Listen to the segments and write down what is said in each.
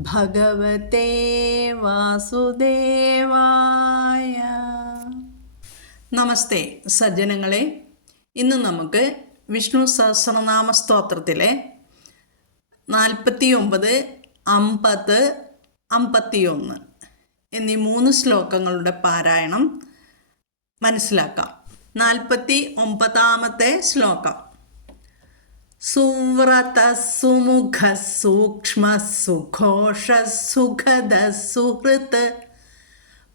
ഭഗവതേ വാസുദേവായ. നമസ്തേ സജ്ജനങ്ങളെ. ഇന്ന് നമുക്ക് വിഷ്ണു സഹസ്രനാമ സ്തോത്രത്തിലെ നാൽപ്പത്തി ഒമ്പത് അമ്പത് അമ്പത്തിയൊന്ന് എന്നീ മൂന്ന് ശ്ലോകങ്ങളുടെ പാരായണം മനസ്സിലാക്കാം. നാൽപ്പത്തി ഒമ്പതാമത്തെ ശ്ലോകം. സുവ്രത സുമുഖ സൂക്ഷ്മ സുഘോഷ സുഖദ സുഹൃത്ത്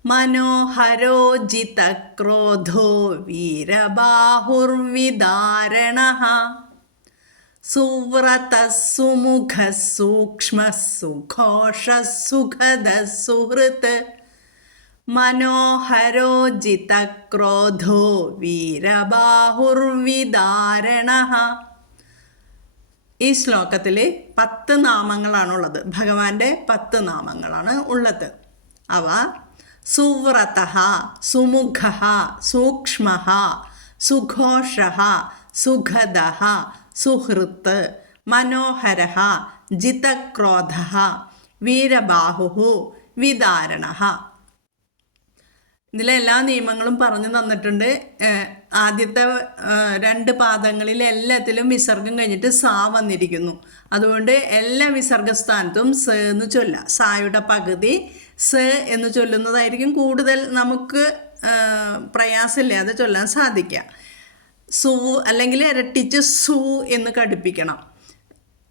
മനോഹരോജിത ക്രോധോ വീരബാഹുർവിദാരണ. സുവ്രത സുമുഖ സൂക്ഷ്മ സുഘോഷ സുഖദ സുഹൃത്ത് മനോഹരോജിതക്രോധോ വീരബാഹുർവിദാരണ. ഈ ശ്ലോകത്തിൽ പത്ത് നാമങ്ങളാണുള്ളത്. ഭഗവാന്റെ പത്ത് നാമങ്ങളാണ് ഉള്ളത്. അവ സുവ്രത സുമുഖ സൂക്ഷ്മ സുഘോഷ സുഖദ സുഹൃത്ത് മനോഹര ജിതക്രോധ വീരബാഹു വിദാരണ ഇതിലെല്ലാ നിയമങ്ങളും പറഞ്ഞു തന്നിട്ടുണ്ട്. ആദ്യത്തെ രണ്ട് പാദങ്ങളിൽ എല്ലാത്തിലും വിസർഗം കഴിഞ്ഞിട്ട് സാ വന്നിരിക്കുന്നു. അതുകൊണ്ട് എല്ലാ വിസർഗസ്ഥാനത്തും സ എന്ന് ചൊല്ല. സായുടെ പകുതി സ എന്ന് ചൊല്ലുന്നതായിരിക്കും കൂടുതൽ നമുക്ക് പ്രയാസമില്ലാതെ ചൊല്ലാൻ സാധിക്കുക. സു അല്ലെങ്കിൽ ഇരട്ടിച്ച് സു എന്ന് കടുപ്പിക്കണം.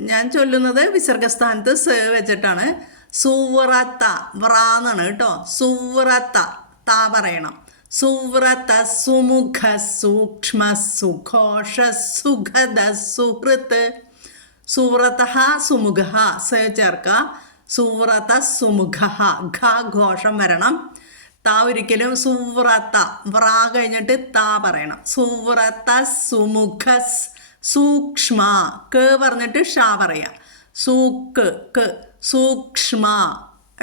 ഞാൻ ചൊല്ലുന്നത് വിസർഗസ്ഥാനത്ത് സ വെച്ചിട്ടാണ്. സുവ്രത്ത വ്രാന്നാണ് കേട്ടോ. സുവറത്ത താ പറയണം. സുവ്രത സുമുഖ സൂക്ഷ്മ സുഘോഷ സുഖദ സുഹൃത്ത് സുവ്രത സുമുഖ സ ചേർക്ക. സുവ്രത സുമുഖ. ഘ ഘോഷം വരണം താ ഒരിക്കലും സുവ്രത വ്രാ കഴിഞ്ഞിട്ട് താ പറയണം. സുവ്രത സുമുഖ സൂക്ഷ്മ. ക പറഞ്ഞിട്ട് ഷാ പറയാം. സൂക്ക് ക സൂക്ഷ്മ.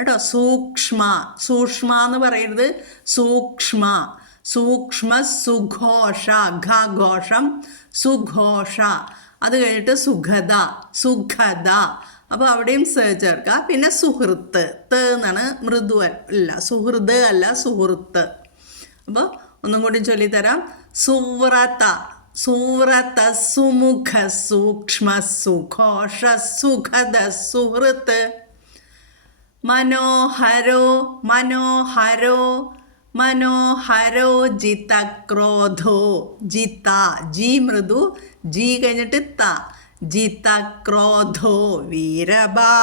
കേട്ടോ? സൂക്ഷ്മ. സൂക്ഷ്മ എന്ന് പറയുന്നത് സൂക്ഷ്മ. സൂക്ഷ്മ സുഘോഷ ഘഘോഷം ഘോഷം സുഘോഷ. അത് കഴിഞ്ഞിട്ട് സുഖത സുഖത അപ്പോൾ അവിടെയും സ ചേർക്കുക പിന്നെ സുഹൃത്ത്. ത എന്നാണ് മൃദു അല്ല സുഹൃത് അല്ല സുഹൃത്ത്. അപ്പോൾ ഒന്നും കൂടി ചൊല്ലിത്തരാം. സുവ്രത. സുവ്രത സുമുഖ സൂക്ഷ്മ സുഘോഷ സുഖത സുഹൃത്ത്. മനോഹരോ മനോഹരോ മനോഹരോ ജിത ക്രോധോ ജിത ജി മൃദു ജി കഴിഞ്ഞിട്ട് ത ജിത ക്രോധോ വീരബാഹുർവിദാരണ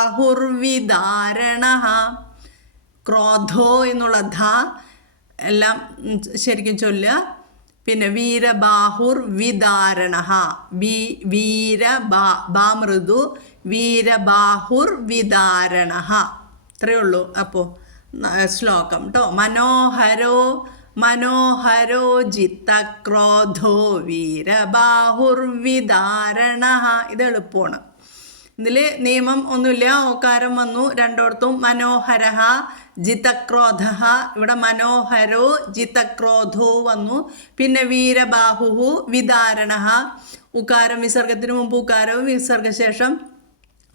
ക്രോധോ എന്നുള്ള ധ എല്ലാം ശരിക്കും ചൊല്ലുക. പിന്നെ വീരബാഹുർ വിദാരണ വി വീരബാ ബാ മൃദു വീരബാഹുർ വിദാരണ ഇത്രയേ ഉള്ളൂ. അപ്പോൾ ശ്ലോകം കേട്ടോ മനോഹരോ മനോഹരോ ജിത്തക്രോധോ വീരബാഹുർവിദാരണ ഇത് എളുപ്പമാണ്. ഇതിൽ നിയമം ഒന്നുമില്ല. ഓക്കാരം വന്നു. രണ്ടോടത്തും മനോഹര ജിതക്രോധ ഇവിടെ മനോഹരോ ജിതക്രോധോ വന്നു. പിന്നെ വീരബാഹു വിദാരണ ഉക്കാരം വിസർഗത്തിന് മുമ്പ് ഉക്കാരവും വിസർഗശേഷം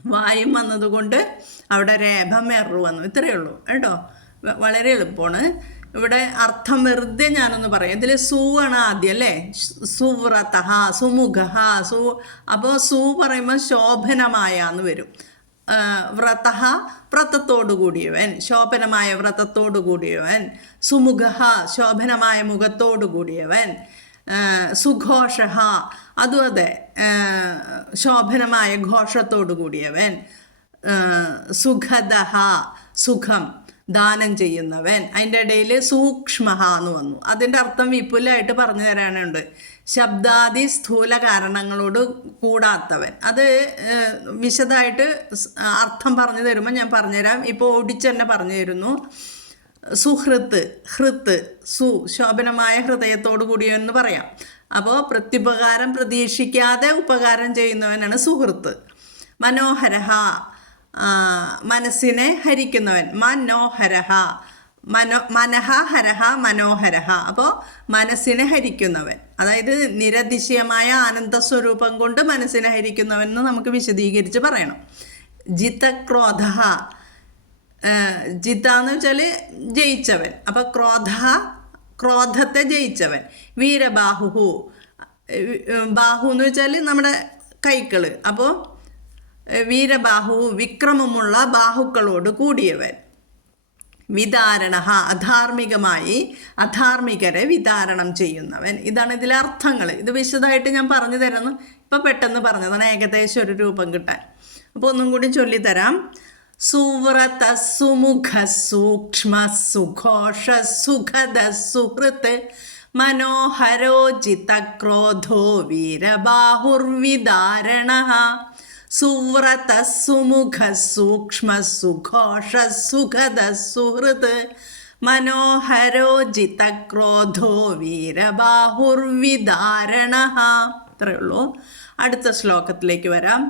വായും വന്നതുകൊണ്ട് അവിടെ രേഖം എറു വന്നു. ഇത്രയേ ഉള്ളൂ കേട്ടോ. വളരെ എളുപ്പമാണ്. ഇവിടെ അർത്ഥം വെറുതെ ഞാനൊന്ന് പറയാം. ഇതിൽ സു ആണ് ആദ്യം അല്ലേ? സുവ്രത സുമുഖ സു അപ്പോൾ സു പറയുമ്പോൾ ശോഭനമായ എന്ന് വരും. വ്രത വ്രതത്തോടു കൂടിയവൻ. ശോഭനമായ വ്രതത്തോടു കൂടിയവൻ. സുമുഖ ശോഭനമായ മുഖത്തോടു കൂടിയവൻ. സുഘോഷ അതും അതെ. ശോഭനമായ ഘോഷത്തോടു കൂടിയവൻ സുഖദ സുഖം ദാനം ചെയ്യുന്നവൻ. അതിന്റെ ഇടയിൽ സൂക്ഷ്മ എന്ന് വന്നു. അതിന്റെ അർത്ഥം വിപുലമായിട്ട് പറഞ്ഞു തരാനുണ്ട്. ശബ്ദാദി സ്ഥൂല കാരണങ്ങളോട് കൂടാത്തവൻ. അത് വിശദമായിട്ട് അർത്ഥം പറഞ്ഞു തരുമ്പോൾ ഞാൻ പറഞ്ഞുതരാം. ഇപ്പോൾ ഓടിച്ച് തന്നെ പറഞ്ഞു തരുന്നു. സുഹൃത്ത് ഹൃത്ത് സു ശോഭനമായ ഹൃദയത്തോടു കൂടിയെന്ന് പറയാം. അപ്പോൾ പ്രത്യുപകാരം പ്രതീക്ഷിക്കാതെ ഉപകാരം ചെയ്യുന്നവനാണ് സുഹൃത്ത്. മനോഹരഹ മനസ്സിനെ ഹരിക്കുന്നവൻ. മനോഹരഹ മനോ മനഹ ഹരഹ മനോഹരഹ. അപ്പോൾ മനസ്സിനെ ഹരിക്കുന്നവൻ. അതായത് നിരതിശയമായ ആനന്ദ സ്വരൂപം കൊണ്ട് മനസ്സിനെ ഹരിക്കുന്നവൻ എന്ന് നമുക്ക് വിശദീകരിച്ച് പറയണം. ജിതക്രോധ ജിത എന്ന് വെച്ചാൽ ജയിച്ചവൻ. അപ്പോൾ ക്രോധ ക്രോധത്തെ ജയിച്ചവൻ. വീരബാഹു ബാഹു എന്ന് വെച്ചാൽ നമ്മുടെ കൈകൾ അപ്പോൾ വീരബാഹു വിക്രമമുള്ള ബാഹുക്കളോട് കൂടിയവൻ. വിതാരണ അധാർമികമായി അധാർമികരെ വിതാരണം ചെയ്യുന്നവൻ. ഇതാണ് ഇതിലെ അർത്ഥങ്ങൾ ഇത് വിശദമായിട്ട് ഞാൻ പറഞ്ഞു തരുന്നു. ഇപ്പം പെട്ടെന്ന് പറഞ്ഞതാണ് ഏകദേശം ഒരു രൂപം കിട്ടാൻ. അപ്പോൾ ഒന്നും കൂടി ചൊല്ലിത്തരാം. സുവ്രത സുമുഖ സൂക്ഷ്മ സുഘോഷ സുഖദ സുഹൃത്ത് മനോഹരോചിത ക്രോധോ വീരബാഹുർവിദാരണ സുവ്രത സുമുഖ സൂക്ഷ്മ സുഘോഷ സുഖദ സുഹൃത് മനോഹരോചിത ക്രോധോ വീരബാഹുർവിദാരണ അത്രയുള്ളൂ അടുത്ത ശ്ലോകത്തിലേക്ക് വരാം.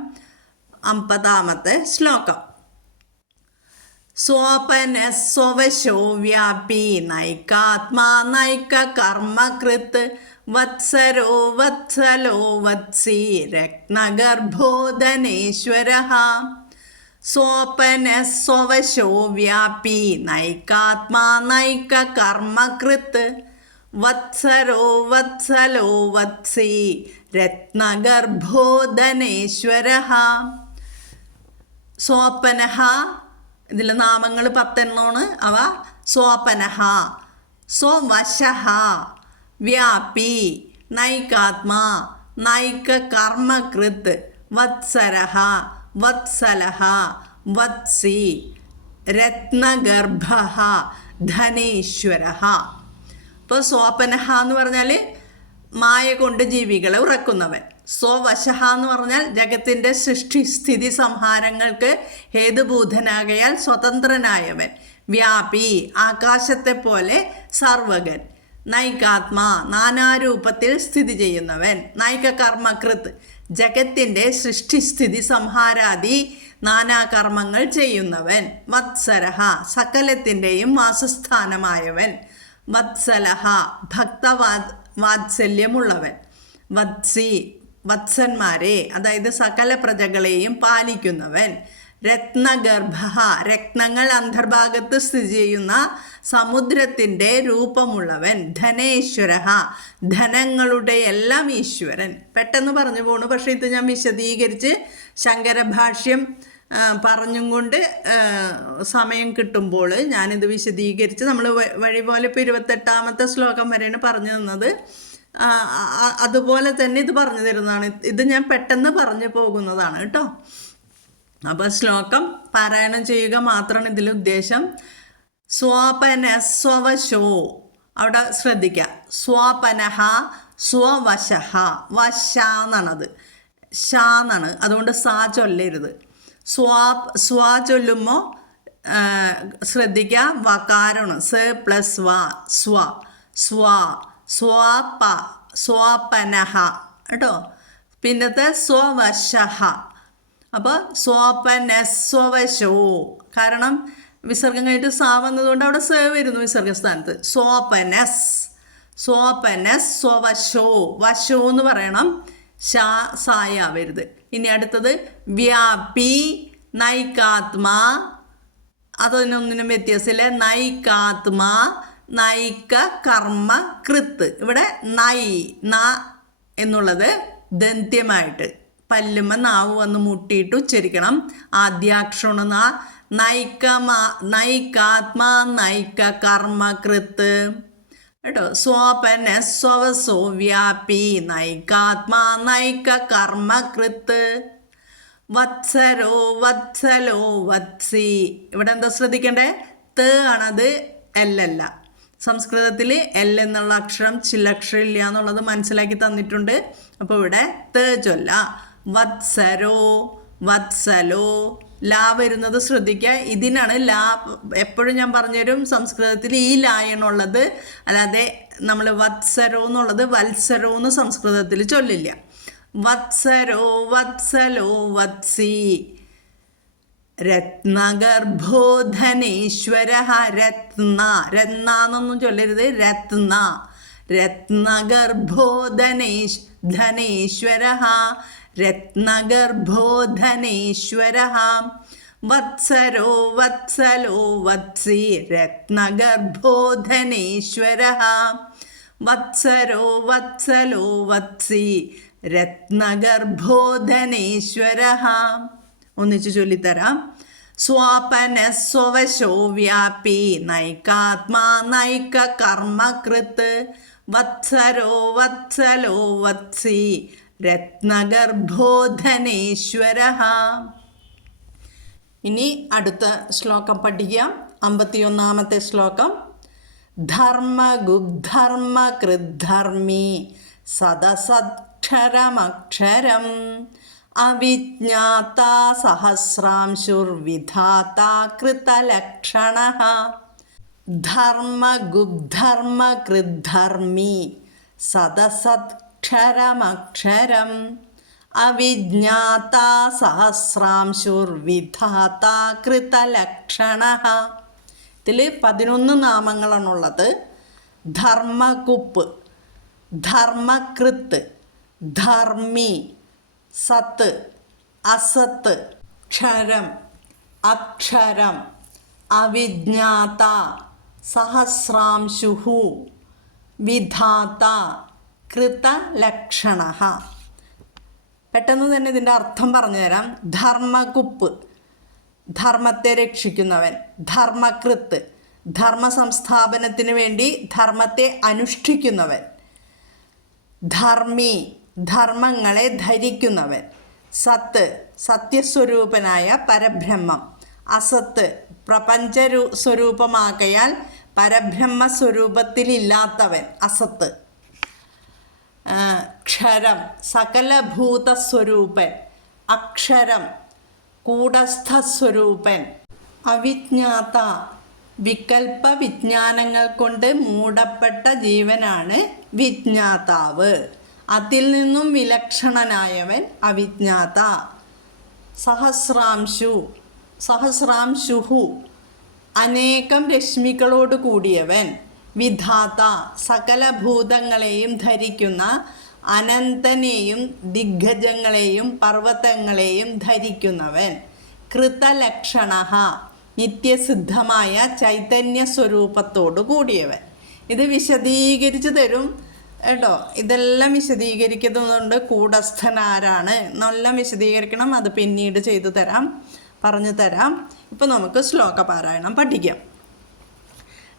അമ്പതാമത്തെ ശ്ലോകം. സ്വപന സ്വവശോ വ്യാപി നൈകാത്മാ നൈക കർമ്മകൃത് വത്സരോ വത്സലോ വത്സി രത്നഗർഭോധനേശ്വര. സ്വപന സ്വവശോ വ്യാപി നൈകാത്മാ നൈക കർമ്മകൃത് വത്സരോ വത്സലോ വത്സി രത്നഗർഭോധനേശ്വര. സോപ്പനഹ ഇതിൽ നാമങ്ങൾ പത്തെണ്ണമാണ്. അവ സോപനഹ സ്വവശഹ വ്യാപി നൈകാത്മാ നൈക കർമ്മകൃത് വത്സരഹ വത്സലഹ വത്സി രത്നഗർഭ ധനേശ്വര ഇപ്പോൾ സോപനഹ എന്ന് പറഞ്ഞാൽ മായ കൊണ്ട് ജീവികളെ ഉറക്കുന്നവൻ. സ്വവശഹ എന്ന് പറഞ്ഞാൽ ജഗത്തിന്റെ സൃഷ്ടി സ്ഥിതി സംഹാരങ്ങൾക്ക് ഹേതുഭൂതനാകയാൽ സ്വതന്ത്രനായവൻ വ്യാപി ആകാശത്തെ പോലെ സർവകൻ നൈകാത്മാ നാനാരൂപത്തിൽ സ്ഥിതി ചെയ്യുന്നവൻ നൈക കർമ്മകൃത്ത് ജഗത്തിന്റെ സൃഷ്ടിസ്ഥിതി സംഹാരാദി നാനാകർമ്മങ്ങൾ ചെയ്യുന്നവൻ വത്സരഹ സകലത്തിന്റെയും വാസസ്ഥാനമായവൻ വത്സലഹ ഭക്തവാ വാത്സല്യമുള്ളവൻ വത്സി വത്സന്മാരെ അതായത് സകല പ്രജകളെയും പാലിക്കുന്നവൻ. രത്നഗർഭ രത്നങ്ങൾ അന്തർഭാഗത്ത് സ്ഥിതി ചെയ്യുന്ന സമുദ്രത്തിന്റെ രൂപമുള്ളവൻ ധനേശ്വര ധനങ്ങളുടെ എല്ലാം ഈശ്വരൻ. പെട്ടെന്ന് പറഞ്ഞു പോണു പക്ഷേ ഇത് ഞാൻ വിശദീകരിച്ച് ശങ്കരഭാഷ്യം പറഞ്ഞും കൊണ്ട് സമയം കിട്ടുമ്പോൾ ഞാനിത് വിശദീകരിച്ച് നമ്മൾ വഴി പോലെ ഇപ്പോൾ ഇരുപത്തെട്ടാമത്തെ ശ്ലോകം വരെയാണ് പറഞ്ഞു തന്നത്. അതുപോലെ തന്നെ ഇത് പറഞ്ഞു തരുന്നതാണ്. ഇത് ഞാൻ പെട്ടെന്ന് പറഞ്ഞു പോകുന്നതാണ് കേട്ടോ. അപ്പോൾ ശ്ലോകം പാരായണം ചെയ്യുക മാത്രമാണ് ഇതിൽ ഉദ്ദേശം. സ്വാപന സ്വവശോ. അവിടെ ശ്രദ്ധിക്കുക സ്വാപനഹ സ്വവശഹ. വശ എന്നാണത് ഷാന്നാണ് അതുകൊണ്ട് സാ ചൊല്ലരുത്. സ്വാ സ്വാ ചൊല്ലുമ്പോൾ ശ്രദ്ധിക്കുക വകാരമാണ്. സ പ്ലസ് വ സ്വ. സ്വ. സ്വാപ സ്വാപനഹ കേട്ടോ? പിന്നത്തെ സ്വവശഹ. അപ്പോൾ സ്വപനസ്വവശോ. കാരണം വിസർഗം കഴിഞ്ഞിട്ട് സാ വന്നതുകൊണ്ട് അവിടെ സ വരുന്നു വിസർഗ സ്ഥാനത്ത് സ്വപനസ്. സ്വപനസ് സ്വവശോ വശോ എന്ന് പറയണം. ഷാ സായാവരുത് ഇനി അടുത്തത് വ്യാപി നൈകാത്മാ. അതൊന്നൊന്നിനും വ്യത്യാസമില്ല. നൈകാത്മാ. നൈക കർമ്മ കൃത്ത്. ഇവിടെ നൈ ന എന്നുള്ളത് ദന്ത്യമായിട്ട്. പല്ലുമ്മ നാവ് വന്ന് മുട്ടിയിട്ട് ഉച്ചരിക്കണം. ആദ്യാക്ഷണ ന നൈക്കമാ നൈകാത്മാ നൈക കർമ്മ കൃത്ത്. കേട്ടോ? സ്വപന സ്വവസോ വ്യാപി നൈകാത്മാ നൈക്ക കർമ്മ കൃത്ത്. വത്സരോ വത്സലോ വത്സി. ഇവിടെ എന്താ ശ്രദ്ധിക്കണ്ടേ? ത ആണത് എല്ലല്ല. സംസ്കൃതത്തിൽ എൽ എന്നുള്ള അക്ഷരം ചില്ലക്ഷരം ഇല്ല എന്നുള്ളത് മനസ്സിലാക്കി തന്നിട്ടുണ്ട്. അപ്പോൾ ഇവിടെ ത ചൊല്ല. വത്സരോ വത്സലോ ലാ വരുന്നത് ശ്രദ്ധിക്കുക ഇതിനാണ് ലാ എപ്പോഴും ഞാൻ പറഞ്ഞുതരും സംസ്കൃതത്തിൽ ഈ ലായണുള്ളത് അല്ലാതെ നമ്മൾ വത്സരോ എന്നുള്ളത് വത്സരോ എന്ന് സംസ്കൃതത്തിൽ ചൊല്ലില്ല. വത്സരോ വത്സലോ വത്സി. രത്നഗർഭോധനേശ്വര രത്ന രത്ന ചൊല്ലരുത്. രത്ന രത്നഗർഭോധനേശ് ധനേശ്വര രത്നഗർഭോധനേശ്വര. വത്സരോ വത്സലോ വത്സി രത്നഗർഭോധനേശ്വര. വത്സരോ വത്സലോ വത്സി രത്നഗർഭോധനേശ്വര. ഒന്നിച്ചു ചൊല്ലിത്തരാം. സ്വാപന സ്വവശോ വ്യാപി നൈകാത്മാ നൈക കർമ്മകൃത്ത് വത്സരോ വത്സലോ വത്സി രത്നഗർഭോധനേശ്വര. ഇനി അടുത്ത ശ്ലോകം പഠിക്കാം. അമ്പത്തിയൊന്നാമത്തെ ശ്ലോകം. ധർമ്മഗുബ്ധർമ്മ കൃദ്ധർമ്മി സദസക്ഷരമക്ഷരം അവിജ്ഞാത സഹസ്രാംശുർവിധാത കൃതലക്ഷണ. ധർമ്മഗുബ്ധർമ്മ കൃദ്ധർമ്മി സദസക്ഷരമക്ഷരം അവിജ്ഞാത സഹസ്രാംശുർവിധാത കൃതലക്ഷണ. ഇതിൽ പതിനൊന്ന് നാമങ്ങളാണുള്ളത്. ധർമ്മകുപ്പ് ധർമ്മകൃത്ത് ധർമ്മി സത്ത് അസത്ത് ക്ഷരം അക്ഷരം അവിജ്ഞാത സഹസ്രാംശുഹു വിധാത കൃതലക്ഷണ. പെട്ടെന്ന് തന്നെ ഇതിന്റെ അർത്ഥം പറഞ്ഞുതരാം ധർമ്മകുപ്പ് ധർമ്മത്തെ രക്ഷിക്കുന്നവൻ ധർമ്മകൃത്ത് ധർമ്മ സംസ്ഥാപനത്തിന് വേണ്ടി ധർമ്മത്തെ അനുഷ്ഠിക്കുന്നവൻ ധർമ്മി ധർമ്മങ്ങളെ ധരിക്കുന്നവൻ. സത്ത് സത്യസ്വരൂപനായ പരബ്രഹ്മം. അസത്ത് പ്രപഞ്ച സ്വരൂപമാകയാൽ പരബ്രഹ്മ സ്വരൂപത്തിലില്ലാത്തവൻ അസത്ത് ക്ഷരം സകലഭൂതസ്വരൂപൻ. അക്ഷരം കൂടസ്ഥസ്വരൂപൻ. അവിജ്ഞാത വികൽപ്പ വിജ്ഞാനങ്ങൾ കൊണ്ട് മൂടപ്പെട്ട ജീവനാണ് വിജ്ഞാതാവ്. അതിൽ നിന്നും വിലക്ഷണനായവൻ അവിജ്ഞാത. സഹസ്രാംശു സഹസ്രാംശുഹു അനേകം രശ്മികളോട് കൂടിയവൻ. വിധാത സകല ഭൂതങ്ങളെയും ധരിക്കുന്ന അനന്തനെയും ദിഗ്ഗജങ്ങളെയും പർവതങ്ങളെയും ധരിക്കുന്നവൻ. കൃതലക്ഷണ നിത്യസിദ്ധമായ ചൈതന്യ സ്വരൂപത്തോടു കൂടിയവൻ. ഇത് വിശദീകരിച്ചു തരും കേട്ടോ ഇതെല്ലാം വിശദീകരിക്കുന്നതുകൊണ്ട് കൂടസ്ഥനാരാണ്. എന്നെല്ലാം വിശദീകരിക്കണം അത് പിന്നീട് ചെയ്തു തരാം പറഞ്ഞു തരാം. ഇപ്പം നമുക്ക് ശ്ലോക പാരായണം പഠിക്കാം.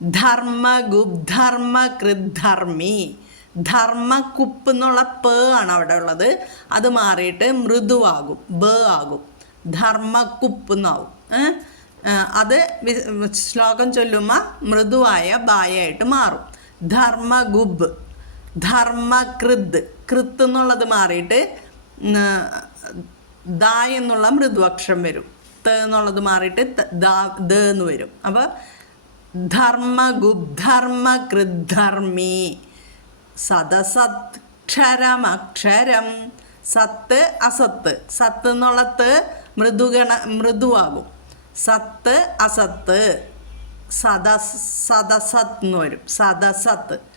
ധർമ്മ ഗുബ്ധർമ്മ കൃദ്ധർമ്മി. ധർമ്മ കുപ്പ് എന്നുള്ള പ ആണ് അവിടെ ഉള്ളത്. അത് മാറിയിട്ട് മൃദുവാകും ബ ആകും. ധർമ്മ കുപ്പ് എന്നാവും. അത് ശ്ലോകം ചൊല്ലുമ്പോൾ മൃദുവായ ബായായിട്ട് മാറും. ധർമ്മ ഗുബ് ധർമ്മ കൃത് കൃത്ത് എന്നുള്ളത് മാറിയിട്ട് ദ എന്നുള്ള മൃദുവക്ഷം വരും. ത എന്നുള്ളത് മാറിയിട്ട് ദ എന്ന് വരും. അപ്പോൾ ധർമ്മഗുധർമ്മകൃദ്ധർമ്മി സദസത് ക്ഷരം സദസക്ഷരമക്ഷരം സത്ത് അസത്ത്. സത്ത് എന്നുള്ളത് മൃദുഗണ മൃദുവാകും. സത്ത് അസത്ത്. സദസ് സദസത്ത് എന്ന് വരും. സദസത്ത്.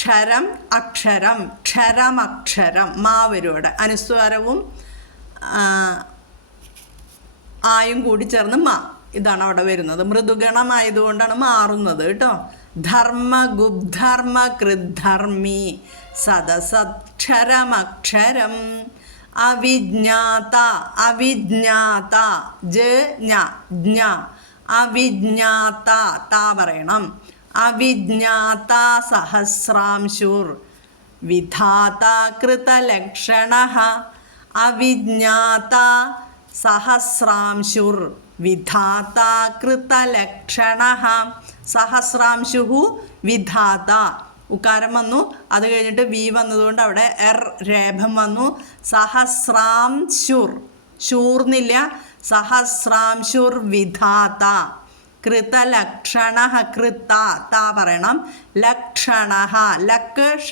ക്ഷരം അക്ഷരം ക്ഷരമക്ഷരം മാവരോട് അനുസ്വാരവും ആയും കൂടി ചേർന്ന് മാ ഇതാണ് അവിടെ വരുന്നത്. മൃദുഗണമായതുകൊണ്ടാണ് മാറുന്നത് കേട്ടോ. ധർമ്മ ഗുബ്ധർമ്മ കൃദ്ധർമ്മി സദസക്ഷരമക്ഷരം അവിജ്ഞാത അവിജ്ഞാത ജ ഞ അവിജ്ഞാത താ പറയണം. അവിജ്ഞാത സഹസ്രാംശുർ വിധാത കൃതലക്ഷണ അവിജ്ഞാത സഹസ്രാംശുർ വിധാത കൃതലക്ഷണ സഹസ്രാംശുഹു വിധാത. ഉക്കാരം വന്നു. അത് കഴിഞ്ഞിട്ട് വി വന്നതുകൊണ്ട് അവിടെ എർ രേഭം വന്നു. സഹസ്രാംശുർ. ശൂർന്നില്ല. സഹസ്രാംശുർ വിധാത. കൃതലക്ഷണ കൃത്ത താ പറയണം ലക്ഷണ ലക്ഷ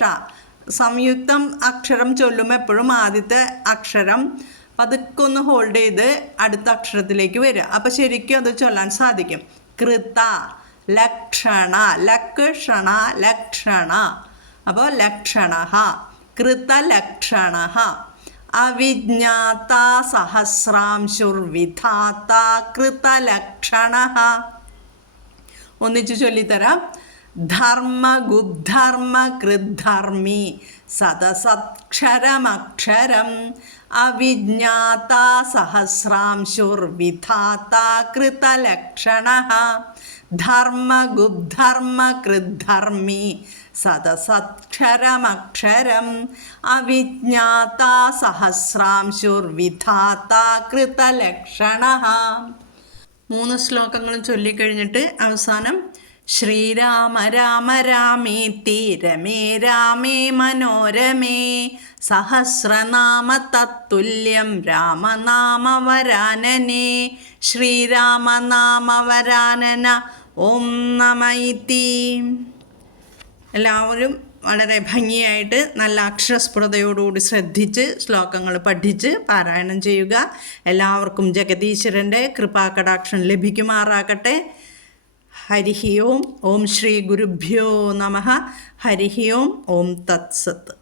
സംയുക്തം അക്ഷരം ചൊല്ലുമ്പോൾ എപ്പോഴും ആദ്യത്തെ അക്ഷരം പതുക്കെ ഒന്ന് ഹോൾഡ് ചെയ്ത് അടുത്ത അക്ഷരത്തിലേക്ക് വരിക അപ്പോൾ ശരിക്കും അത് ചൊല്ലാൻ സാധിക്കും കൃത ലക്ഷണ ലക്ഷണ ലക്ഷണ അപ്പോൾ ലക്ഷണ കൃതലക്ഷണ അവിജ്ഞാത സഹസ്രാംശുർവിധാത കൃതലക്ഷണ ഒന്നിച്ചു ചൊല്ലിത്തരാം. ധർമ്മ ഗുബ്ധർമ്മ കൃദ്ധർമ്മി സദസക്ഷരമക്ഷരം അവിജ്ഞാത സഹസ്രാംശുർവിധാത കൃതലക്ഷണ ധർമ്മ ഗുബ്ധർമ്മ കൃദ്ധർമ്മി സദസക്ഷരമക്ഷരം അവിജ്ഞാത സഹസ്രാംശുർവിധാത കൃതലക്ഷണ. മൂന്ന് ശ്ലോകങ്ങളും ചൊല്ലിക്കഴിഞ്ഞിട്ട് അവസാനം ശ്രീരാമ രാമ രാമേ തീരമേ രാമേ മനോരമേ സഹസ്രനാമ തത്തുല്യം രാമനാമ വരാനനേ ശ്രീരാമനാമ വരാനന ഓം നമൈതി എല്ലാവരും വളരെ ഭംഗിയായിട്ട് നല്ല അക്ഷരസ്ഫുടതയോടുകൂടി ശ്രദ്ധിച്ച് ശ്ലോകങ്ങൾ പഠിച്ച് പാരായണം ചെയ്യുക. എല്ലാവർക്കും ജഗദീശ്വരന്റെ കൃപാകടാക്ഷം ലഭിക്കുമാറാകട്ടെ. ഹരി ഓം ഓം ശ്രീ ഗുരുഭ്യോ നമ. ഹരി ഓം ഓം തത്സത്ത്